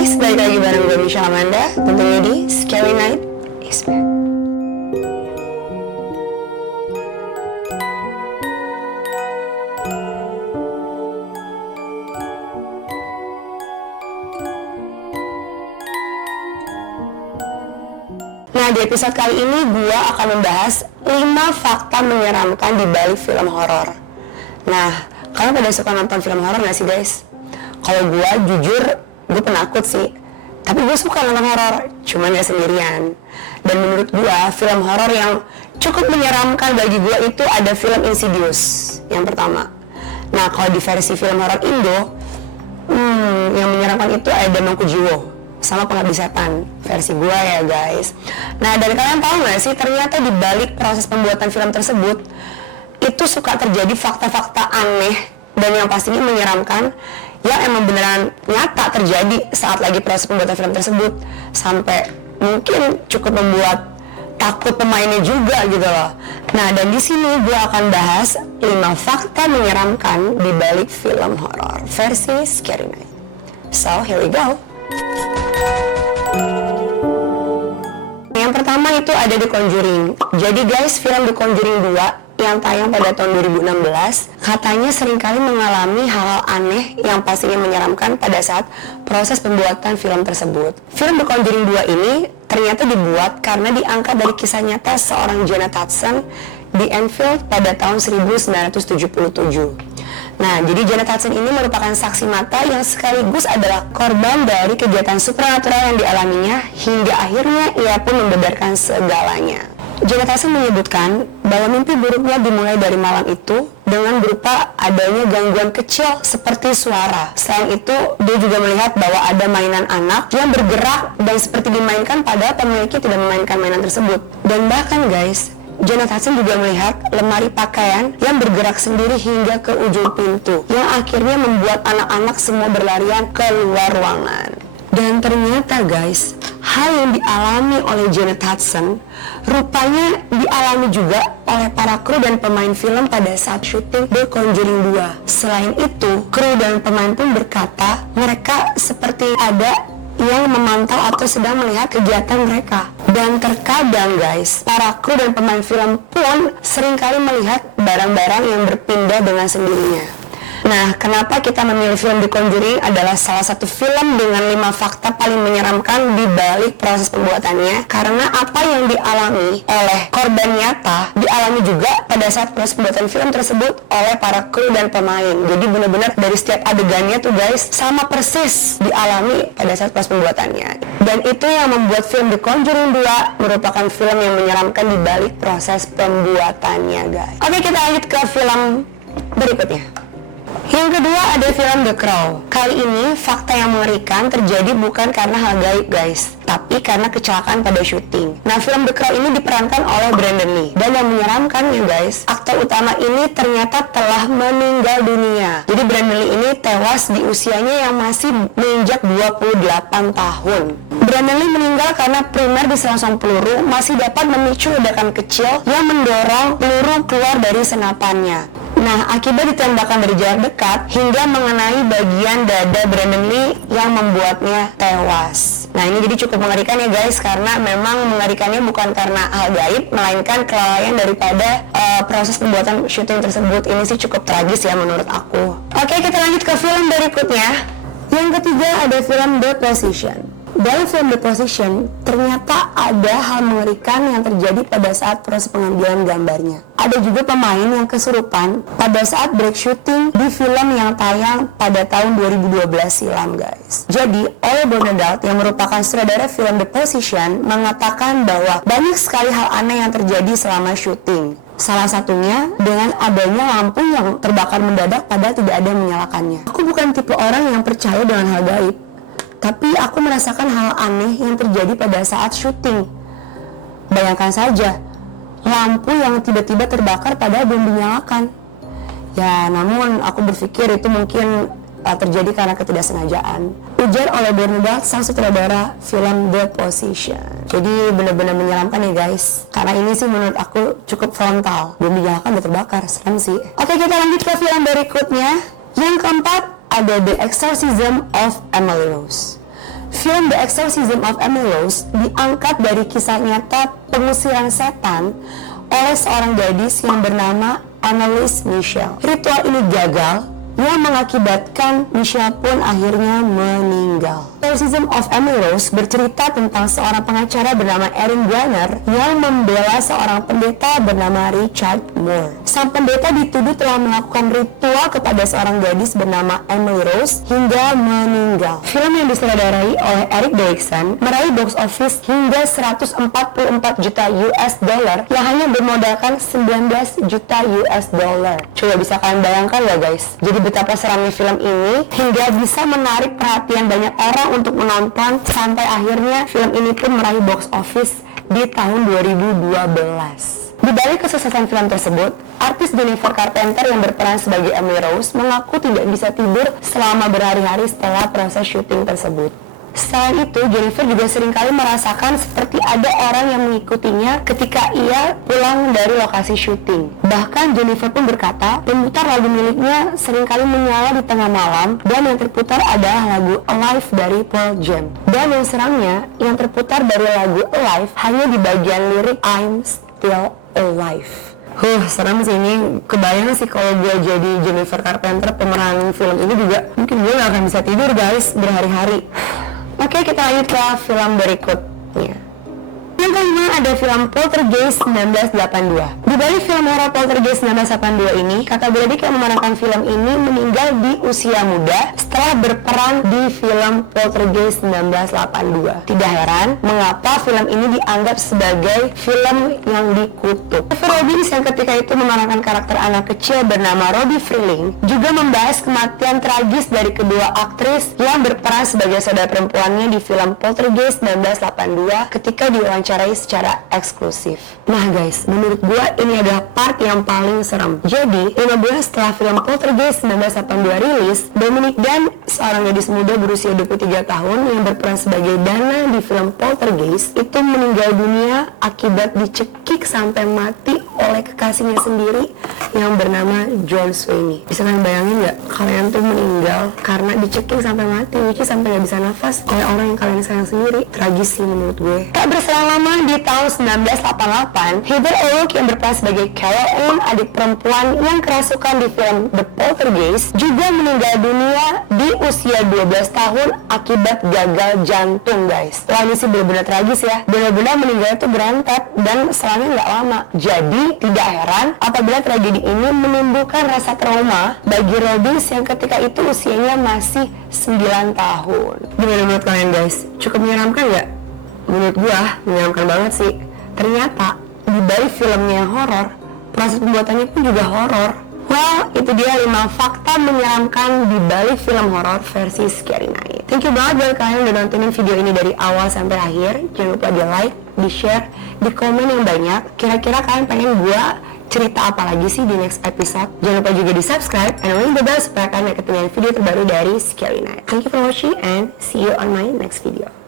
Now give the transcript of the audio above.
guys, balik lagi bareng gue Michelle Amanda, tentunya di Scary Night is Back. Nah, di episode kali ini gue akan membahas 5 fakta menyeramkan di balik film horor. Nah, kalian pada suka nonton film horor gak sih guys? Kalau gue jujur, gue penakut sih. Tapi gue suka nonton horor, cuman gak sendirian. Dan menurut gue, film horor yang cukup menyeramkan bagi gue itu ada film Insidious yang pertama. Nah, kalau di versi film horor Indo, yang menyeramkan itu ada Mangkujiwo sama Pengabdi Setan versi gue ya guys. Nah, dan kalian tahu gak sih ternyata di balik proses pembuatan film tersebut itu suka terjadi fakta-fakta aneh dan yang pastinya menyeramkan yang emang beneran nyata terjadi saat lagi proses pembuatan film tersebut, sampai mungkin cukup membuat takut pemainnya juga gitu loh. Nah, dan di sini gue akan bahas 5 fakta menyeramkan di balik film horor versi Scary Night. So, here we go. Yang pertama itu ada The Conjuring. Jadi guys, film The Conjuring 2 yang tayang pada tahun 2016 katanya seringkali mengalami hal-hal aneh yang pastinya menyeramkan pada saat proses pembuatan film tersebut. Film The Conjuring 2 ini ternyata dibuat karena diangkat dari kisah nyata seorang Janet Hudson di Enfield pada tahun 1977. Nah, jadi Janet Hudson ini merupakan saksi mata yang sekaligus adalah korban dari kegiatan supernatural yang dialaminya hingga akhirnya ia pun membeberkan segalanya. Janet Hudson menyebutkan bahwa mimpi buruknya dimulai dari malam itu dengan berupa adanya gangguan kecil seperti suara. Selain itu, dia juga melihat bahwa ada mainan anak yang bergerak dan seperti dimainkan padahal pemiliknya tidak memainkan mainan tersebut. Dan bahkan guys, Janet Hudson juga melihat lemari pakaian yang bergerak sendiri hingga ke ujung pintu, yang akhirnya membuat anak-anak semua berlarian keluar ruangan. Dan ternyata guys, hal yang dialami oleh Janet Hudson rupanya dialami juga oleh para kru dan pemain film pada saat syuting The Conjuring 2. Selain itu, kru dan pemain pun berkata mereka seperti ada yang memantau atau sedang melihat kegiatan mereka. Dan terkadang guys, para kru dan pemain film pun seringkali melihat barang-barang yang berpindah dengan sendirinya. Nah, kenapa kita memilih film The Conjuring adalah salah satu film dengan 5 fakta paling menyeramkan di balik proses pembuatannya? Karena apa yang dialami oleh korban nyata dialami juga pada saat proses pembuatan film tersebut oleh para kru dan pemain. Jadi benar-benar dari setiap adegannya tuh guys sama persis dialami pada saat proses pembuatannya. Dan itu yang membuat film The Conjuring 2 merupakan film yang menyeramkan di balik proses pembuatannya guys. Oke, kita lanjut ke film berikutnya. Yang kedua ada film The Crow. Kali ini fakta yang mengerikan terjadi bukan karena hal gaib guys, tapi karena kecelakaan pada syuting. Nah, film The Crow ini diperankan oleh Brandon Lee. Dan yang menyeramkan ya guys, aktor utama ini ternyata telah meninggal dunia. Jadi Brandon Lee ini tewas di usianya yang masih menginjak 28 tahun. Brandon Lee meninggal karena primer di selongsong peluru masih dapat memicu ledakan kecil yang mendorong peluru keluar dari senapannya. Nah, akibat ditembakkan dari jarak dekat hingga mengenai bagian dada Brandon Lee yang membuatnya tewas. Nah, ini jadi cukup mengerikan ya guys, karena memang mengerikannya bukan karena hal gaib, melainkan kelalaian daripada proses pembuatan syuting tersebut. Ini sih cukup tragis ya menurut aku. Oke, kita lanjut ke film berikutnya. Yang ketiga ada film The Possession. Dalam film The Possession, ternyata ada hal mengerikan yang terjadi pada saat proses pengambilan gambarnya. Ada juga pemain yang kesurupan pada saat break shooting di film yang tayang pada tahun 2012 silam guys. Jadi, Ole Bornedal yang merupakan sutradara film The Possession mengatakan bahwa banyak sekali hal aneh yang terjadi selama syuting. Salah satunya dengan adanya lampu yang terbakar mendadak padahal tidak ada yang menyalakannya. Aku bukan tipe orang yang percaya dengan hal gaib, tapi aku merasakan hal aneh yang terjadi pada saat syuting. Bayangkan saja, lampu yang tiba-tiba terbakar padahal belum dinyalakan. Ya, namun aku berpikir itu mungkin terjadi karena ketidaksengajaan. Ujar oleh Bernadette, sang sutradara film The Possession. Jadi benar-benar menyeramkan ya guys. Karena ini sih menurut aku cukup frontal. Belum dinyalakan udah terbakar, serem sih. Oke, kita lanjut ke film berikutnya. Yang keempat ada The Exorcism of Emily Rose. Film The Exorcism of Emily Rose diangkat dari kisah nyata pengusiran setan oleh seorang gadis yang bernama Annalise Michel. Ritual ini gagal, yang mengakibatkan Michelle pun akhirnya meninggal. Exorcism of Emily Rose bercerita tentang seorang pengacara bernama Erin Garner yang membela seorang pendeta bernama Richard Moore. Sang pendeta dituduh telah melakukan ritual kepada seorang gadis bernama Emily Rose hingga meninggal. Film yang disutradarai oleh Eric Derrickson meraih box office hingga 144 juta US dollar yang hanya bermodalkan 19 juta US dollar. Coba bisa kalian bayangkan ya guys. Jadi betapa seramnya film ini hingga bisa menarik perhatian banyak orang untuk menonton sampai akhirnya film ini pun meraih box office di tahun 2012. Di balik kesuksesan film tersebut, artis Jennifer Carpenter yang berperan sebagai Emily Rose mengaku tidak bisa tidur selama berhari-hari setelah proses syuting tersebut. Selain itu, Jennifer juga seringkali merasakan seperti ada orang yang mengikutinya ketika ia pulang dari lokasi syuting. Bahkan Jennifer pun berkata, pemutar lagu miliknya seringkali menyala di tengah malam dan yang terputar adalah lagu Alive dari Pearl Jam. Dan yang seramnya, yang terputar dari lagu Alive hanya di bagian lirik I'm Still Alive. Seram sih ini. Kebayang sih kalau gue jadi Jennifer Carpenter pemeran film ini juga, mungkin gue gak akan bisa tidur guys berhari-hari. Oke, kita lanjut ke film berikutnya. Yang kelima ada film Poltergeist 1982. Di balik film horor Poltergeist 1982 ini, kakak beradik yang memerankan film ini meninggal di usia muda setelah berperan di film Poltergeist 1982. Tidak heran mengapa film ini dianggap sebagai film yang dikutuk. Christopher Robin yang ketika itu memerankan karakter anak kecil bernama Robbie Freeling juga membahas kematian tragis dari kedua aktris yang berperan sebagai saudara perempuannya di film Poltergeist 1982 ketika diwawancara secara eksklusif. Nah guys, menurut gua ini adalah part yang paling serem. Jadi, 5 bulan setelah film Poltergeist 1982 rilis, Dominic Dan, seorang gadis muda berusia 23 tahun yang berperan sebagai Dana di film Poltergeist, itu meninggal dunia akibat dicekik sampai mati oleh kekasihnya sendiri yang bernama John Sweeney. Bisa kalian bayangin nggak? Kalian tuh meninggal karena dicekik sampai mati, which is sampai nggak bisa nafas oleh orang yang kalian sayang sendiri. Tragis sih menurut gue. Tak berselang lama, di tahun 1988, Heather O'Rourke yang berperan sebagai Carol Ann, adik perempuan yang kerasukan di film The Poltergeist, juga meninggal dunia di usia 12 tahun akibat gagal jantung guys. Wah ini sih benar-benar tragis ya. Benar-benar meninggal itu berantak dan selangnya nggak lama. Jadi tidak heran apabila tragedi ini menimbulkan rasa trauma bagi Robbins yang ketika itu usianya masih 9 tahun. Gimana menurut kalian guys? Cukup menyeramkan nggak? Menurut gua menyeramkan banget sih. Ternyata di balik filmnya yang horor, proses pembuatannya pun juga horor. Well, itu dia 5 fakta menyeramkan di balik film horor versi Scary Night. Thank you banget buat kalian udah nontonin video ini dari awal sampai akhir. Jangan lupa di like, di share, di komen yang banyak. Kira-kira kalian pengen gua cerita apa lagi sih di next episode? Jangan lupa juga di subscribe and ring the bell supaya kalian ketinggalan video terbaru dari Scary Night. Thank you for watching and see you on my next video.